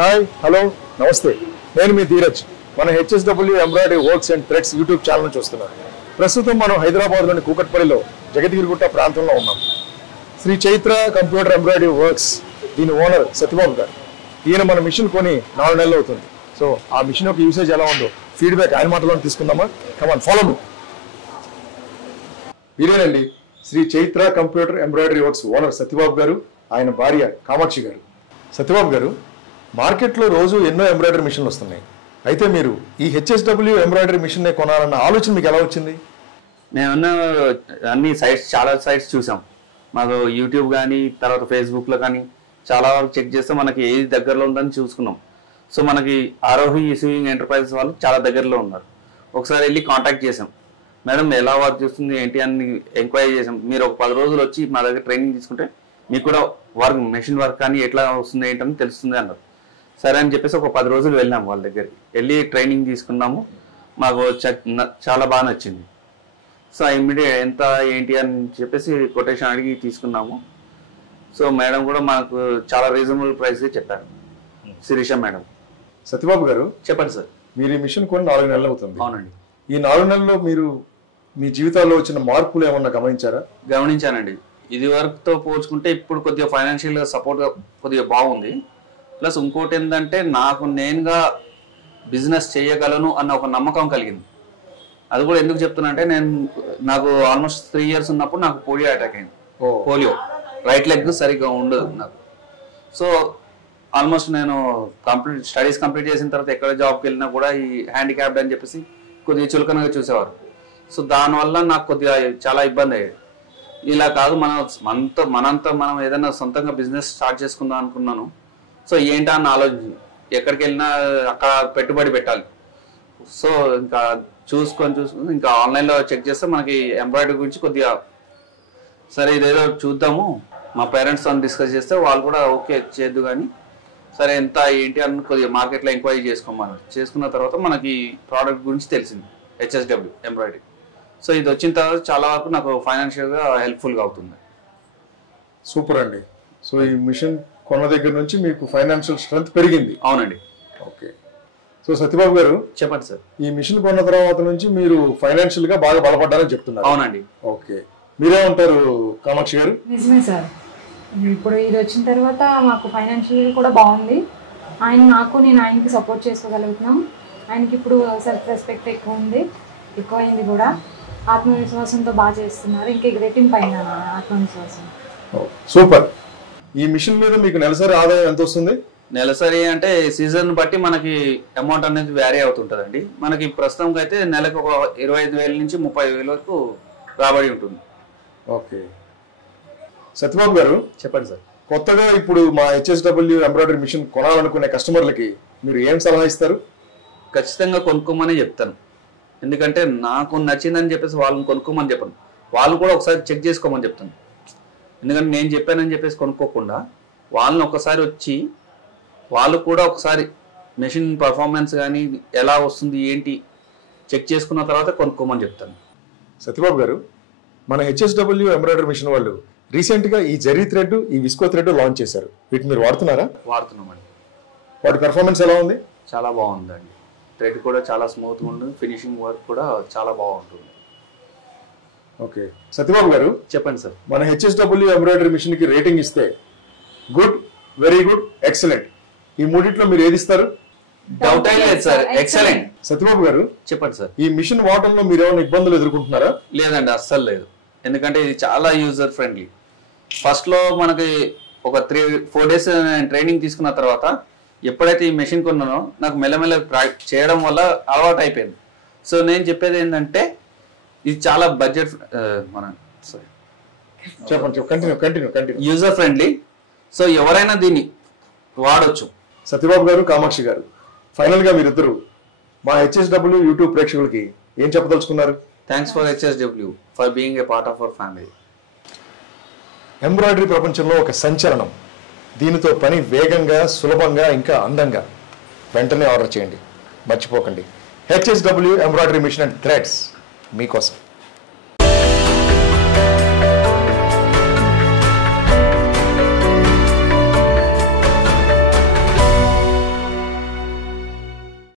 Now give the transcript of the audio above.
Hi hello నమస్తే నేను మీ ధీరజ్ మన HSW embroidery works and threads YouTube channel చూస్తున్నాం. ప్రస్తుతం మనం హైదరాబాద్లోని కూకట్పల్లిలో జగద్గిరిగుట్ట ప్రాంతంలో ఉన్నాం. Shri Chaitra computer embroidery works దీని ఓనర్ సత్యబాబు గారు. ఈయన మన మిషన్ కొని 4 నెలలు అవుతుంది. సో ఆ మిషన్ యొక్క యూసేజ్ ఎలా ఉందో ఫీడ్బ్యాక్ ఆయన మాటలో తీసుకుందామా? Come on follow me. ఇదేనండి Shri Chaitra computer embroidery works owner Satyababu garu, ఆయన భార్య కామాక్షి గారు. సత్యబాబు గారు, మార్కెట్లో రోజు ఎన్నో ఎంబ్రాయిడరీ మిషన్లు వస్తున్నాయి. అయితే మీరు ఈ హెచ్ఎస్డబ్ల్యూ ఎంబ్రాయిడరీ మిషన్ కొనాలన్న ఆలోచన మీకు ఎలా వచ్చింది? మేము అన్ని సైట్స్ చాలా సైట్స్ చూసాం. మాకు యూట్యూబ్ కానీ తర్వాత ఫేస్బుక్లో కానీ చాలా వరకు చెక్ చేస్తే మనకి ఏది దగ్గరలో ఉందని చూసుకున్నాం. సో మనకి ఆరోహి ఇష్యూయింగ్ ఎంటర్ప్రైజెస్ వాళ్ళు చాలా దగ్గరలో ఉన్నారు. ఒకసారి వెళ్ళి కాంటాక్ట్ చేసాం. మేడం ఎలా వర్క్ చేస్తుంది ఏంటి అని ఎంక్వైరీ చేసాం. మీరు ఒక 10 రోజులు వచ్చి మా దగ్గర ట్రైనింగ్ తీసుకుంటే మీకు కూడా వర్క్ మెషిన్ వర్క్ కానీ ఎట్లా వస్తుంది ఏంటని తెలుస్తుంది అన్నారు. సరే అని చెప్పేసి ఒక 10 రోజులు వెళ్ళాము వాళ్ళ దగ్గరికి. వెళ్ళి ట్రైనింగ్ తీసుకున్నాము. మాకు చాలా బాగా నచ్చింది. సో ఇమ్మీడియట్ ఎంత ఏంటి అని చెప్పేసి కొటేషన్ అడిగి తీసుకున్నాము. సో మేడం కూడా మనకు చాలా రీజనబుల్ ప్రైస్ చెప్పారు, శిరీష మేడం. సత్యబాబు గారు చెప్పండి సార్. మీరు ఈ మిషన్ కొని 4 నెలలు అవుతుంది. అవునండి. ఈ 4 నెలల్లో మీరు మీ జీవితాల్లో వచ్చిన మార్పులు ఏమన్నా గమనించారా? గమనించానండి. ఇది వరకుతో పోల్చుకుంటే ఇప్పుడు కొద్దిగా ఫైనాన్షియల్గా సపోర్ట్గా కొద్దిగా బాగుంది. ప్లస్ ఇంకోటి ఏంటంటే నాకు నేనుగా బిజినెస్ చేయగలను అన్న ఒక నమ్మకం కలిగింది. అది కూడా ఎందుకు చెప్తున్నా అంటే నాకు ఆల్మోస్ట్ 3 years ఉన్నప్పుడు నాకు పోలియో అటాక్ అయింది. పోలియో రైట్ లెగ్ సరిగ్గా ఉండదు నాకు. సో ఆల్మోస్ట్ నేను స్టడీస్ కంప్లీట్ చేసిన తర్వాత ఎక్కడ జాబ్కి వెళ్ళినా కూడా ఈ హ్యాండిక్యాప్డ్ అని చెప్పేసి కొద్దిగా చులకనగా చూసేవారు. సో దానివల్ల నాకు కొద్దిగా చాలా ఇబ్బంది అయ్యేది. ఇలా కాదు మనం ఏదైనా సొంతంగా బిజినెస్ స్టార్ట్ చేసుకుందాం అనుకున్నాను. సో ఏంటా అని ఆలోచించి ఎక్కడికి వెళ్ళినా అక్కడ పెట్టుబడి పెట్టాలి. సో ఇంకా చూసుకొని ఇంకా ఆన్లైన్లో చెక్ చేస్తే మనకి ఎంబ్రాయిడరీ గురించి కొద్దిగా సరే ఇదేదో చూద్దాము. మా పేరెంట్స్తో డిస్కస్ చేస్తే వాళ్ళు కూడా ఓకే చేద్దు కానీ సరే ఎంత ఏంటి అని కొద్దిగా మార్కెట్లో ఎంక్వైరీ చేసుకోమన్నారు. చేసుకున్న తర్వాత మనకి ప్రోడక్ట్ గురించి తెలిసింది, హెచ్ఎస్డబ్ల్యూ ఎంబ్రాయిడరీ. సో ఇది వచ్చిన తర్వాత చాలా వరకు నాకు ఫైనాన్షియల్గా హెల్ప్ఫుల్గా అవుతుంది. సూపర్ అండి. సో ఈ మిషన్ కొన్న దగ్గర నుంచి మీకు ఫైనాన్షియల్ స్ట్రెంత్ పెరిగింది. అవునండి. ఓకే. సో సత్యబాబు గారు చెప్పండి సార్. ఈ మిషన్ కొన్న తర్వాత నుంచి మీరు ఫైనాన్షియల్ గా బాగా బలపడ్డారని చెప్తున్నారు. అవునండి. ఓకే, మీరేమంటారు కామాక్షి గారు? నిజమే సార్. ఇప్పుడు ఇది వచ్చిన తర్వాత మాకు ఫైనాన్షియల్ కూడా బాగుంది. నేను ఆయనకి సపోర్ట్ చేసుకోగలుగుతున్నాం. ఆయనకి ఇప్పుడు సెల్ఫ్ రెస్పెక్ట్ ఎక్కువైంది కూడా. ఆత్మవిశ్వాసంతో బాగా చేస్తున్నారు. ఇంకా రెట్టింపు పైన ఆత్మవిశ్వాసం. సూపర్. ఈ మిషన్ మీద మీకు నెలసరి ఆదాయం ఎంత వస్తుంది? నెలసరి అంటే సీజన్ బట్టి మనకి అమౌంట్ అనేది వ్యారీ అవుతుంటుందండి. మనకి ప్రస్తుతం అయితే నెలకు ఒక 25,000 నుంచి 30,000 వరకు రాబడి ఉంటుంది. ఓకే. సత్యబాబు గారు చెప్పండి సార్. కొత్తగా ఇప్పుడు మా హెచ్ఎస్డబ్ల్యూ ఎంబ్రాయిడరీ మిషన్ కొనాలనుకునే కస్టమర్లకి మీరు ఏం సలహా ఇస్తారు? ఖచ్చితంగా కొనుక్కోమని చెప్తాను. ఎందుకంటే నాకు నచ్చిందని చెప్పేసి వాళ్ళని కొనుక్కోమని చెప్పను. వాళ్ళు కూడా ఒకసారి చెక్ చేసుకోమని చెప్తాను. ఎందుకంటే నేను చెప్పానని చెప్పేసి కొనుక్కోకుండా వాళ్ళని ఒకసారి వచ్చి వాళ్ళు కూడా ఒకసారి మెషిన్ పర్ఫార్మెన్స్ కానీ ఎలా వస్తుంది ఏంటి చెక్ చేసుకున్న తర్వాత కొనుక్కోమని చెప్తాను. సత్యబాబు గారు, మన హెచ్ఎస్డబ్ల్యూ ఎంబ్రాయిడరీ మిషన్ వాళ్ళు రీసెంట్గా ఈ జరీ థ్రెడ్, ఈ విస్కో థ్రెడ్ లాంచ్ చేశారు. వీటిని మీరు వాడుతున్నారా? వాడుతున్నామండి. వాటి పెర్ఫార్మెన్స్ ఎలా ఉంది? చాలా బాగుందండి. థ్రెడ్ కూడా చాలా స్మూత్గా ఉంటుంది. ఫినిషింగ్ వర్క్ కూడా చాలా బాగుంటుంది. ఓకే. సత్యబాబు గారు చెప్పండి సార్. మన హెచ్ఎస్డబ్ల్యూ ఎంబ్రాయిడరీ మిషన్ కి రేటింగ్ ఇస్తే గుడ్, వెరీ గుడ్, ఎక్సలెంట్, ఈ మూడిట్లో మీరు ఏది ఇస్తారు? డౌట్ లేదు సార్. ఎక్సలెంట్. సత్యబాబు గారు చెప్పండి సార్. ఈ మిషన్ వాడడంలో మీరు ఏమైనా ఇబ్బందులు ఎదుర్కొంటున్నారా? లేదండి, అస్సలు లేదు. ఎందుకంటే ఇది చాలా యూజర్ ఫ్రెండ్లీ. ఫస్ట్ లో మనకి ఒక 3-4 days ట్రైనింగ్ తీసుకున్న తర్వాత ఎప్పుడైతే ఈ మెషిన్ కొన్నానో నాకు మెల్లమెల్ల చేయడం వల్ల అలవాటు అయిపోయింది. సో నేను చెప్పేది ఏంటంటే ఇది చాలా బడ్జెట్ యూజర్ ఫ్రెండ్లీ. సో ఎవరైనా దీన్ని వాడొచ్చు. సత్యబాబు గారు, కామాక్షి గారు, ఫైనల్ గా మీరిద్దరు మా హెచ్ఎస్డబ్ల్యూ యూట్యూబ్ ప్రేక్షకులకి ఏం చెప్పదలుచుకున్నారు? Thanks for HSW for being a part of our family. Embroidery ప్రపంచంలో ఒక సంచలనం. దీనితో పని వేగంగా, సులభంగా, ఇంకా అందంగా. వెంటనే ఆర్డర్ చేయండి. మర్చిపోకండి, HSW embroidery machine and threads మీకోసం.